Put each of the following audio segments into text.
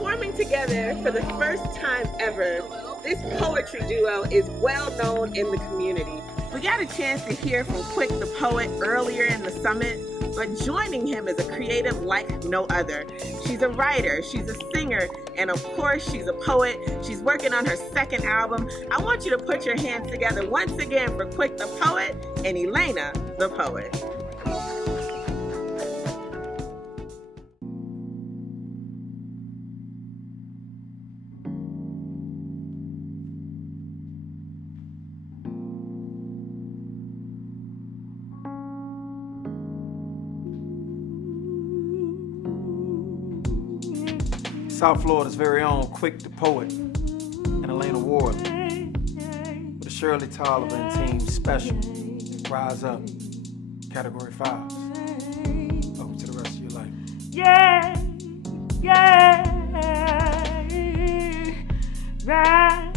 Performing together for the first time ever, this poetry duo is well known in the community. We got a chance to hear from Quick the Poet earlier in the summit, but joining him is a creative like no other. She's a writer, she's a singer, and of course she's a poet. She's working on her second album. I want you to put your hands together once again for Quick the Poet and Elaina the Poet. South Florida's very own Quick the Poet and Elaina Ward with the Shirley Toliver team special, Rise Up, Category 5. Over to the rest of your life. Yeah, yeah, rise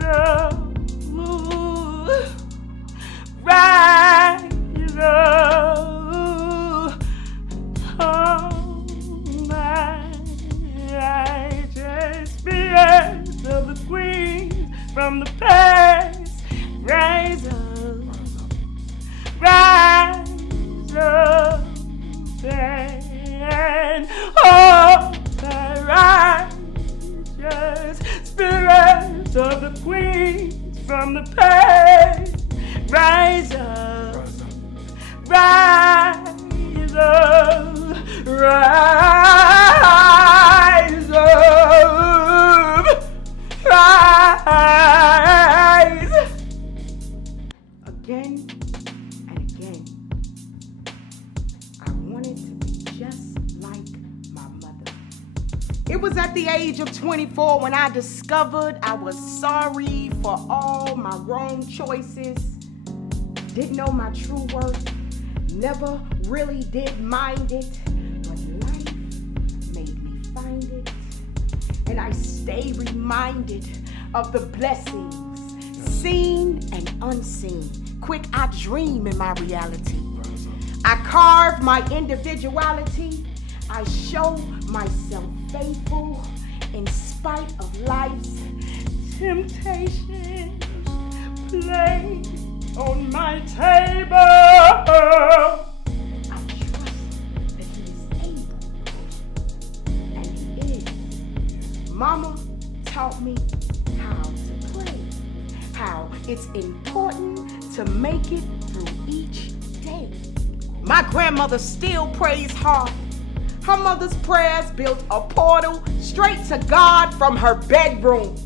up, ooh, rise up. Oh, my righteous spirit of the queen from the past, rise up, rise up, and oh, my righteous spirit of the queen from the past, rise up, rise up. Rise up, rise again and again. I wanted to be just like my mother. It was at the age of 24 when I discovered I was sorry for all my wrong choices. Didn't know my true worth, never really did mind it. Life made me find it, and I stay reminded of the blessings, seen and unseen. Quick, I dream in my reality. I carve my individuality. I show myself faithful in spite of life's temptations placed on my table. Mama taught me how to pray, how it's important to make it through each day. My grandmother still prays hard. Her mother's prayers built a portal straight to God from her bedroom.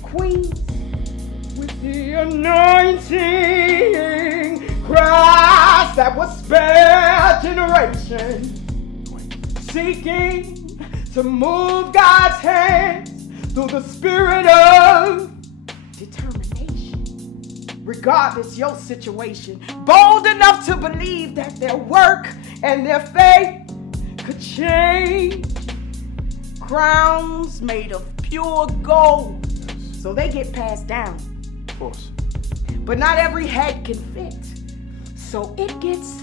Queens with the anointing, Christ that will spare generations, seeking to move God's hands through the spirit of determination. Regardless your situation, bold enough to believe that their work and their faith could change. Crowns made of pure gold, so they get passed down. Of course. But not every head can fit, so it gets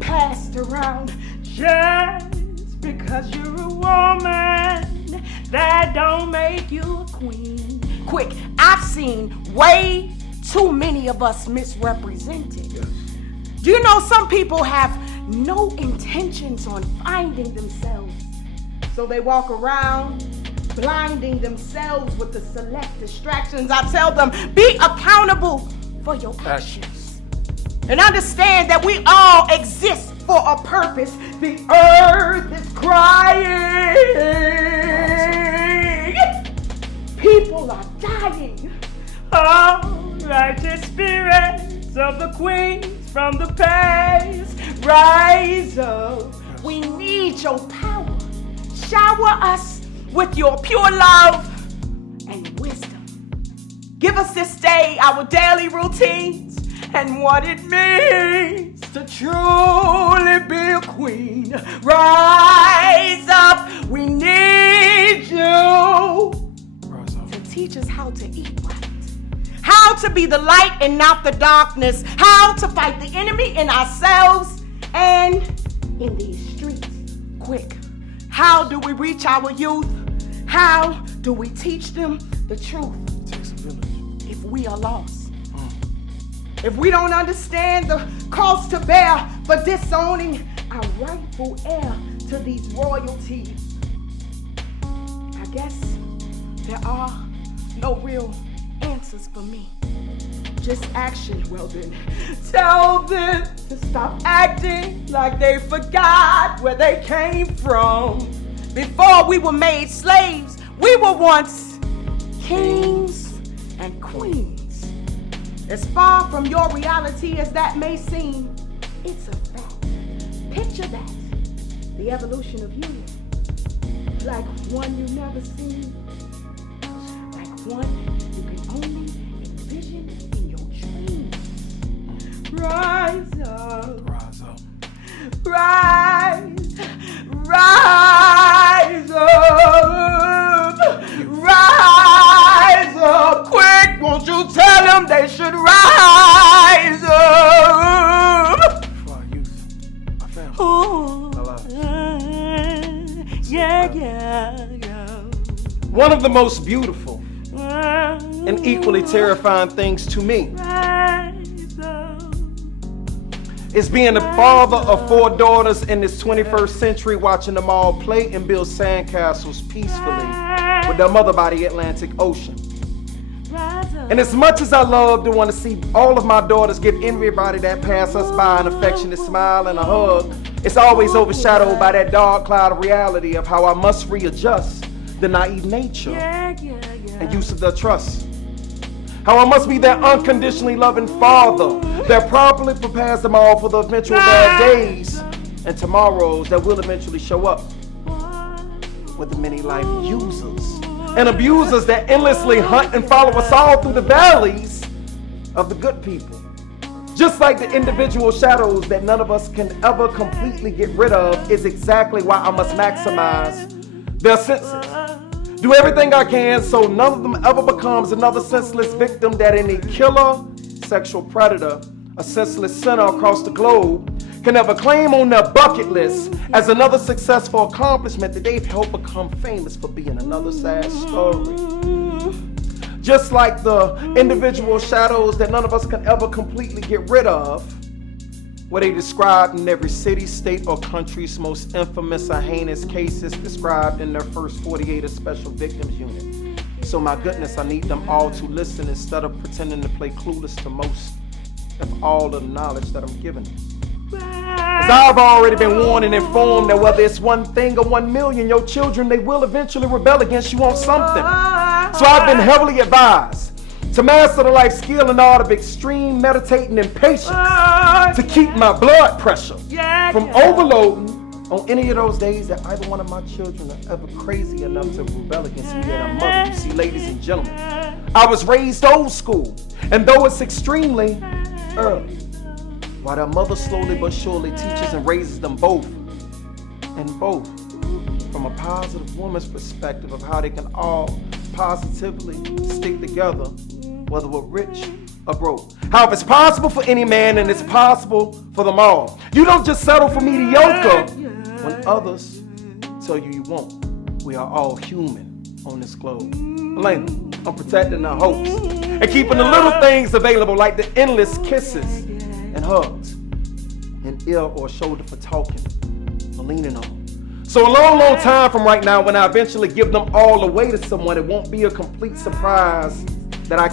passed around. Just because you're a woman, that don't make you a queen. Quick, I've seen way too many of us misrepresented. Yes. Do you know some people have no intentions on finding themselves? So they walk around blinding themselves with the select distractions. I tell them, be accountable for your actions. And understand that we all exist for a purpose. The earth is crying. People are dying. Oh, righteous spirits of the queens from the past, rise up. We need your power. Shower us with your pure love and wisdom. Give us this day our daily routines and what it means to truly be a queen. Rise up, we need you to teach us how to eat right, how to be the light and not the darkness, how to fight the enemy in ourselves and in these streets. Quick, how do we reach our youth? How do we teach them the truth? It takes a village. If we are lost, if we don't understand the cost to bear for disowning our rightful heir to these royalties, I guess there are no real answers for me. Just action. Well then, tell them to stop acting like they forgot where they came from. Before we were made slaves, we were once kings and queens. As far from your reality as that may seem, it's a fact. Picture that, the evolution of you, like one you never seen, like one you can only envision in your dreams. Rise up, Rise up. rise, rise up, rise up, quick, won't you tell them they should rise up? For our youth, our family, Ooh, our lives. yeah. One of the most beautiful and equally terrifying things to me is being the father of 4 daughters in this 21st century, watching them all play and build sandcastles peacefully with their mother by the Atlantic Ocean. And as much as I love to want to see all of my daughters give everybody that pass us by an affectionate smile and a hug, it's always overshadowed by that dark cloud of reality of how I must readjust the naive nature and use of their trust. How I must be that unconditionally loving father that properly prepares them all for the eventual bad days and tomorrows that will eventually show up with the many life users and abusers that endlessly hunt and follow us all through the valleys of the good people. Just like the individual shadows that none of us can ever completely get rid of is exactly why I must maximize their senses. Do everything I can so none of them ever becomes another senseless victim that any killer, sexual predator, a senseless sinner across the globe can ever claim on their bucket list as another successful accomplishment that they've helped become famous for being another sad story. Just like the individual shadows that none of us can ever completely get rid of, where they described in every city, state, or country's most infamous or heinous cases described in their first 48 of Special Victims Unit. So my goodness, I need them all to listen instead of pretending to play clueless to most of all of the knowledge that I'm giving them. As I've already been warned and informed that whether it's 1 thing or 1 million, your children, they will eventually rebel against you on something. So I've been heavily advised to master the life skill and art of extreme meditating and patience to keep my blood pressure from overloading on any of those days that either one of my children are ever crazy enough to rebel against me and their mother. You see, ladies and gentlemen, I was raised old school, and though it's extremely early, while their mother slowly but surely teaches and raises them both, and both from a positive woman's perspective of how they can all positively stick together, whether we're rich or broke. How if it's possible for any man and it's possible for them all. You don't just settle for mediocre when others tell you you won't. We are all human on this globe. Elaina, I'm protecting our hopes and keeping the little things available like the endless kisses and hugs, an ear or shoulder for talking or leaning on. So a long, long time from right now, when I eventually give them all away to someone, it won't be a complete surprise that I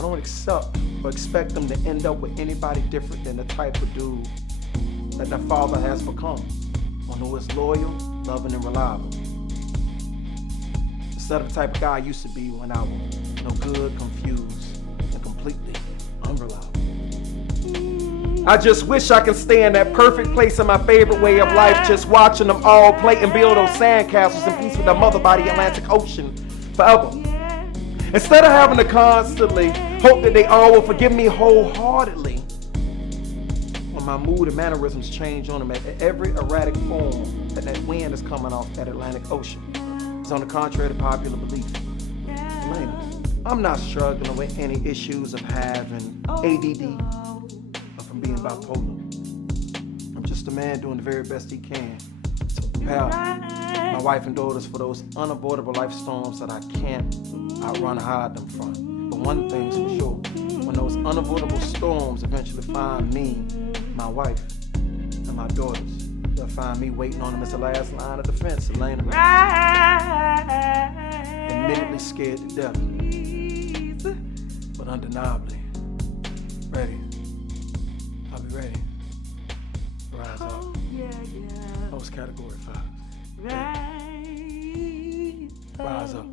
don't accept or expect them to end up with anybody different than the type of dude that their father has become, one who is loyal, loving, and reliable. Instead of the type of guy I used to be when I was no good, confused, and completely unreliable. I just wish I could stay in that perfect place in my favorite way of life, just watching them all play and build those sandcastles in peace with their mother by the Atlantic Ocean forever. Instead of having to constantly hope that they all will forgive me wholeheartedly when my mood and mannerisms change on them at every erratic form that wind is coming off that Atlantic Ocean. It's on the contrary to popular belief. Elaina, I'm not struggling with any issues of having ADD or from being bipolar. I'm just a man doing the very best he can to prepare my wife and daughters for those unavoidable life storms that I can't outrun or hide them from. But one thing's for sure, when those unavoidable storms eventually find me, my wife, and my daughters, they'll find me waiting on them as the last line of defense, Elaina. Admittedly scared to death, but undeniably ready. I'll be ready. Rise up. Those category 5. Rise up.